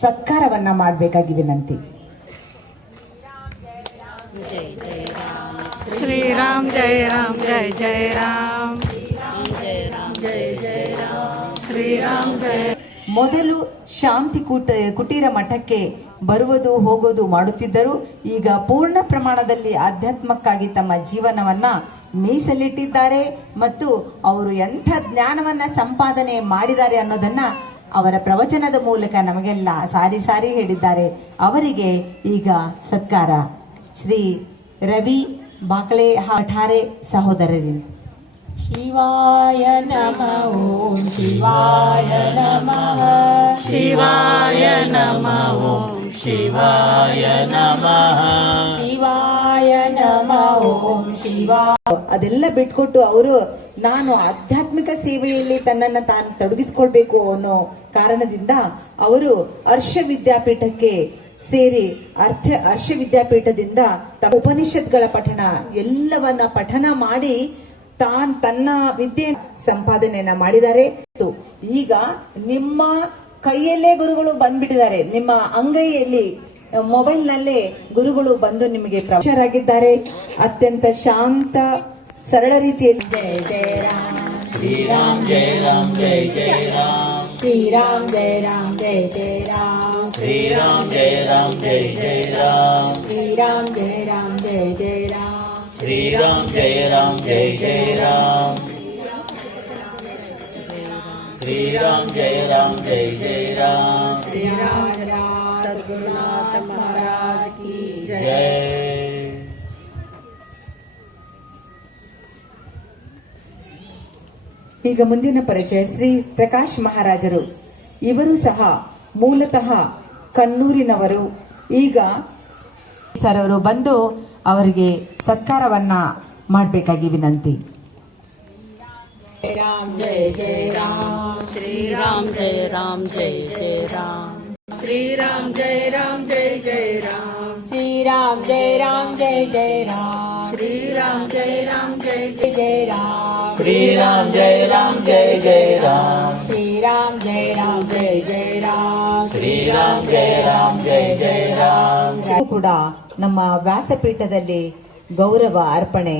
ಸತ್ಕಾರವನ್ನ ಮಾಡಬೇಕಾಗಿ ವಿನಂತಿ. ಶ್ರೀರಾಮ್ ಜಯ ರಾಮ್ ಜಯ ಜಯ ರಾಮ್ ಜಯ ಜಯ ರಾಮ್ ಶ್ರೀರಾಮ್ ಜಯ. ಮೊದಲು ಶಾಂತಿ ಕುಟೀರ ಮಠಕ್ಕೆ ಬರುವುದು ಹೋಗೋದು ಮಾಡುತ್ತಿದ್ದರು. ಈಗ ಪೂರ್ಣ ಪ್ರಮಾಣದಲ್ಲಿ ಆಧ್ಯಾತ್ಮಕ್ಕಾಗಿ ತಮ್ಮ ಜೀವನವನ್ನ ಮೀಸಲಿಟ್ಟಿದ್ದಾರೆ ಮತ್ತು ಅವರು ಎಂಥ ಜ್ಞಾನವನ್ನ ಸಂಪಾದನೆ ಮಾಡಿದ್ದಾರೆ ಅನ್ನೋದನ್ನ ಅವರ ಪ್ರವಚನದ ಮೂಲಕ ನಮಗೆಲ್ಲ ಸಾರಿ ಸಾರಿ ಹೇಳಿದ್ದಾರೆ. ಅವರಿಗೆ ಈಗ ಸತ್ಕಾರ ಶ್ರೀ ರವಿ ಬಾಕಳೆ ಠಾರೆ ಸಹೋದರರಿಂದ. ಶಿವಾಯ ನಮಃ ಓಂ ಶಿವಾಯ ನಮಃ ಶಿವಾಯ ನಮಃ ಓಂ ಶಿವಾಯ ನಮಃ ಶಿವಾಯ ನಮಃ ಓಂ ಶಿವಾಯ. ಅದೆಲ್ಲ ಬಿಟ್ಕೊಟ್ಟು ಅವರು ನಾನು ಆಧ್ಯಾತ್ಮಿಕ ಸೇವೆಯಲ್ಲಿ ತನ್ನನ್ನು ತಾನು ತೊಡಗಿಸಿಕೊಳ್ಬೇಕು ಅನ್ನೋ ಕಾರಣದಿಂದ ಅವರು ಹರ್ಷ ವಿದ್ಯಾಪೀಠಕ್ಕೆ ಸೇರಿ ಹರ್ಷ ವಿದ್ಯಾಪೀಠದಿಂದ ಉಪನಿಷತ್ಗಳ ಪಠಣ ಎಲ್ಲವನ್ನ ಪಠನ ಮಾಡಿ ತನ್ನ ವಿದ್ಯೆ ಸಂಪಾದನೆಯನ್ನ ಮಾಡಿದ್ದಾರೆ. ಈಗ ನಿಮ್ಮ ಕೈಯಲ್ಲೇ ಗುರುಗಳು ಬಂದ್ಬಿಟ್ಟಿದ್ದಾರೆ. ನಿಮ್ಮ ಅಂಗೈಯಲ್ಲಿ ಮೊಬೈಲ್ ನಲ್ಲೇ ಗುರುಗಳು ಬಂದು ನಿಮಗೆ ಪ್ರವೇಶರಾಗಿದ್ದಾರೆ. ಅತ್ಯಂತ ಶಾಂತ ಸರಳ ರೀತಿಯಲ್ಲಿ ಜಯ ಜಯ ರಾಮ್ ಶ್ರೀರಾಮ್ ಜಯ ರಾಮ್ ಜಯ ಜಯ ರಾಮ್ ಶ್ರೀರಾಮ್ ಜಯ ರಾಮ್ ಜಯ ಜಯ ರಾಮ್ ಶ್ರೀರಾಮ್ ಜಯ ರಾಮ್ ಜಯ ಜಯ ರಾಮ್ ಶ್ರೀರಾಮ್ ಜಯ ರಾಮ್ ಜಯ ಜಯ ರಾಮ್ ಶ್ರೀರಾಮ್ ಜಯ ರಾಮ್ ಜಯ ಜಯ ರಾಮ್ ಶ್ರೀರಾಮ್ ಜಯ ರಾಮ್ ಜಯ ಜಯ ರಾಮ್ श्री राज सद्गुरुनाथ महाराज की जय. ಜಯ. ಈಗ ಮುಂದಿನ ಪರಿಚಯ ಶ್ರೀ ಪ್ರಕಾಶ್ ಮಹಾರಾಜರು. ಇವರು ಸಹ ಮೂಲತಃ ಕನ್ನೂರಿನವರು. ಈಗ ಸರ್ ಅವರು ಬಂದು ಅವರಿಗೆ ಸತ್ಕಾರವನ್ನ ಮಾಡಬೇಕಾಗಿ ವಿನಂತಿ. जय राम जय जय राम श्री राम जय राम जय जय राम श्री राम जय राम जय जय राम श्री राम जय राम जय जय राम श्री राम जय राम जय जय जय राम श्री राम जय राम जय जय राम श्री राम जय राम जय जय राम श्री राम जय राम जय जय राम. ಇದು ಕೂಡ ನಮ್ಮ ವ್ಯಾಸಪೀಠದಲ್ಲಿ ಗೌರವ ಅರ್ಪಣೆ.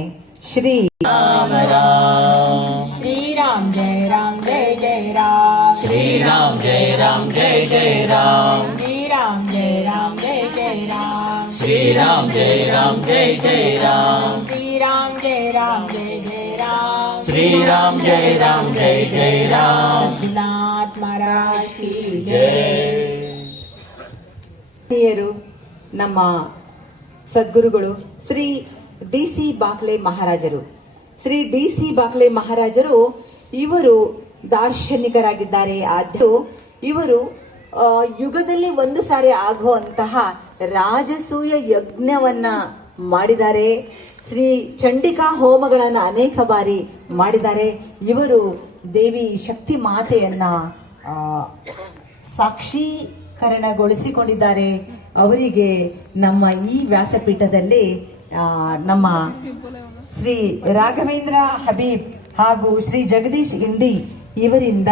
ಶ್ರೀ राम राम श्री राम जय राम जय जय राम श्री राम जय राम जय जय राम श्री राम जय राम जय जय राम श्री राम जय राम जय जय राम श्री राम जय राम जय जय राम श्री राम जय राम जय जय राम सद्गुरुनाथ महाराज की जय. जय. ನಮ್ಮ ಸದ್ಗುರುಗಳು ಶ್ರೀ ಡಿ.ಸಿ. ಬಾಕ್ಲೆ ಮಹಾರಾಜರು. ಶ್ರೀ ಡಿ.ಸಿ. ಬಾಕ್ಲೆ ಮಹಾರಾಜರು ಇವರು ದಾರ್ಶನಿಕರಾಗಿದ್ದಾರೆ. ಇವರು ಯುಗದಲ್ಲಿ ಒಂದು ಸಾರಿ ಆಗುವಂತಹ ರಾಜಸೂಯ ಯಜ್ಞವನ್ನ ಮಾಡಿದ್ದಾರೆ. ಶ್ರೀ ಚಂಡಿಕಾ ಹೋಮಗಳನ್ನ ಅನೇಕ ಬಾರಿ ಮಾಡಿದ್ದಾರೆ. ಇವರು ದೇವಿ ಶಕ್ತಿ ಮಾತೆಯನ್ನ ಸಾಕ್ಷೀಕರಣಗೊಳಿಸಿಕೊಂಡಿದ್ದಾರೆ. ಅವರಿಗೆ ನಮ್ಮ ಈ ವ್ಯಾಸಪೀಠದಲ್ಲಿ ನಮ್ಮ ಶ್ರೀ ರಾಘವೇಂದ್ರ ಹಬೀಬ್ ಹಾಗೂ ಶ್ರೀ ಜಗದೀಶ್ ಇಂಡಿ ಇವರಿಂದ